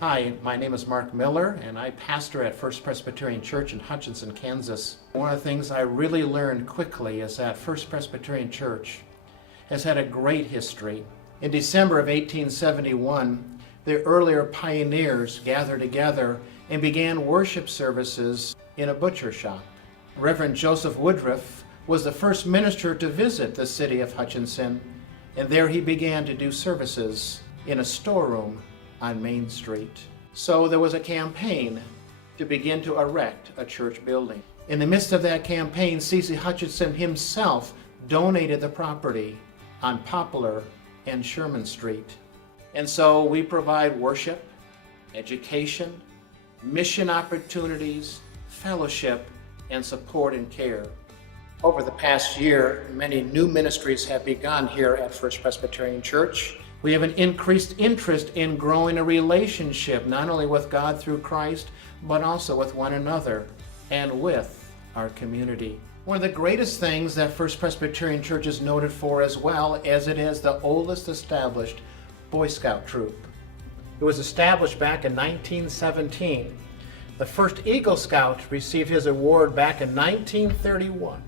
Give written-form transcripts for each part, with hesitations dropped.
Hi, my name is Mark Miller, and I pastor at First Presbyterian Church in Hutchinson, Kansas. One of the things I really learned quickly is that First Presbyterian Church has had a great history. In December of 1871, the earlier pioneers gathered together and began worship services in a butcher shop. Reverend Joseph Woodruff was the first minister to visit the city of Hutchinson, and there he began to do services in a storeroom on Main Street. So there was a campaign to begin to erect a church building. In the midst of that campaign, C.C. Hutchinson himself donated the property on Poplar and Sherman Street. And so we provide worship, education, mission opportunities, fellowship, and support and care. Over the past year, many new ministries have begun here at First Presbyterian Church. We have an increased interest in growing a relationship, not only with God through Christ, but also with one another and with our community. One of the greatest things that First Presbyterian Church is noted for, as well as it is the oldest established Boy Scout troop. It was established back in 1917. The first Eagle Scout received his award back in 1931.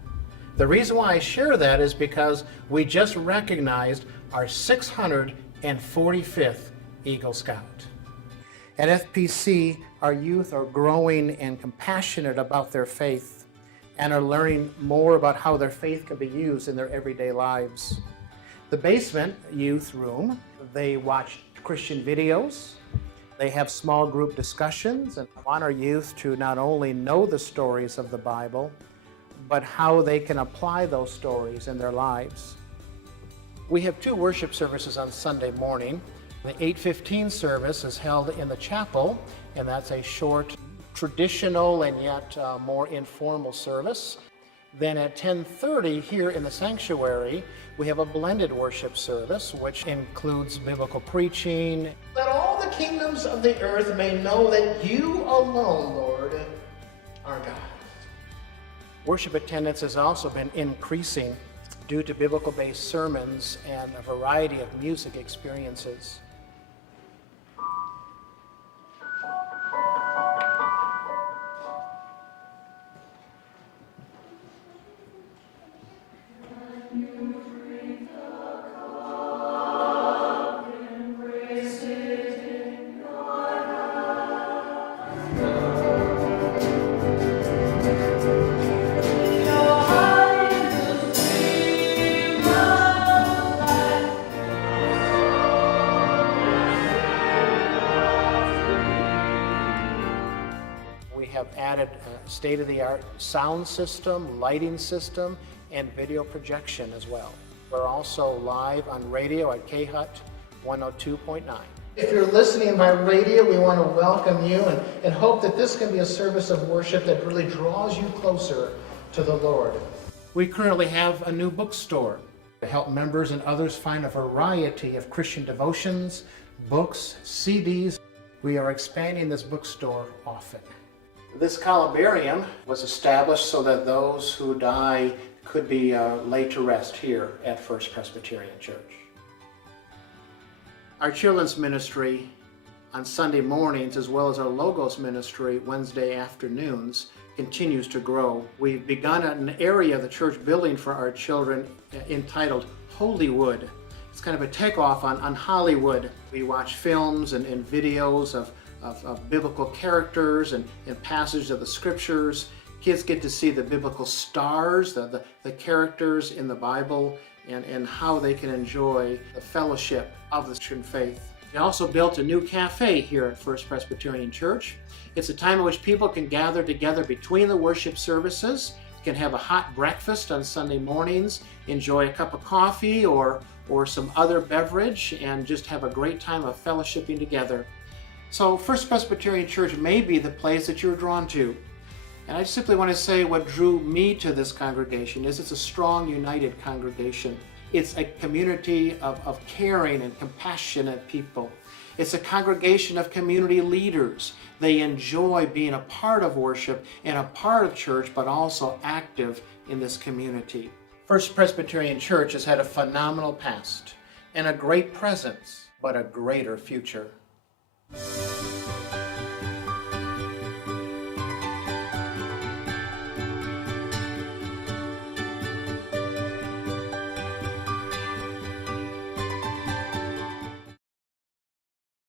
The reason why I share that is because we just recognized our 645th Eagle Scout. At FPC, our youth are growing and compassionate about their faith and are learning more about how their faith can be used in their everyday lives. The basement youth room, they watch Christian videos, they have small group discussions, and want our youth to not only know the stories of the Bible, but how they can apply those stories in their lives. We have two worship services on Sunday morning. The 8:15 service is held in the chapel, and that's a short, traditional and yet more informal service. Then at 10:30 here in the sanctuary, we have a blended worship service, which includes biblical preaching. That all the kingdoms of the earth may know that you alone, Lord, are God. Worship attendance has also been increasing due to biblical-based sermons and a variety of music experiences. We have added a state-of-the-art sound system, lighting system, and video projection as well. We're also live on radio at KHUT 102.9. If you're listening by radio, we want to welcome you and hope that this can be a service of worship that really draws you closer to the Lord. We currently have a new bookstore to help members and others find a variety of Christian devotions, books, CDs. We are expanding this bookstore often. This columbarium was established so that those who die could be laid to rest here at First Presbyterian Church. Our children's ministry on Sunday mornings, as well as our Logos ministry Wednesday afternoons, continues to grow. We've begun an area of the church building for our children entitled Holywood. It's kind of a takeoff on Hollywood. We watch films and videos of biblical characters and passages of the scriptures. Kids get to see the biblical stars, the characters in the Bible, and how they can enjoy the fellowship of the Christian faith. We also built a new cafe here at First Presbyterian Church. It's a time in which people can gather together between the worship services, can have a hot breakfast on Sunday mornings, enjoy a cup of coffee or some other beverage, and just have a great time of fellowshipping together. So First Presbyterian Church may be the place that you're drawn to. And I simply want to say what drew me to this congregation is it's a strong, united congregation. It's a community of caring and compassionate people. It's a congregation of community leaders. They enjoy being a part of worship and a part of church, but also active in this community. First Presbyterian Church has had a phenomenal past and a great presence, but a greater future.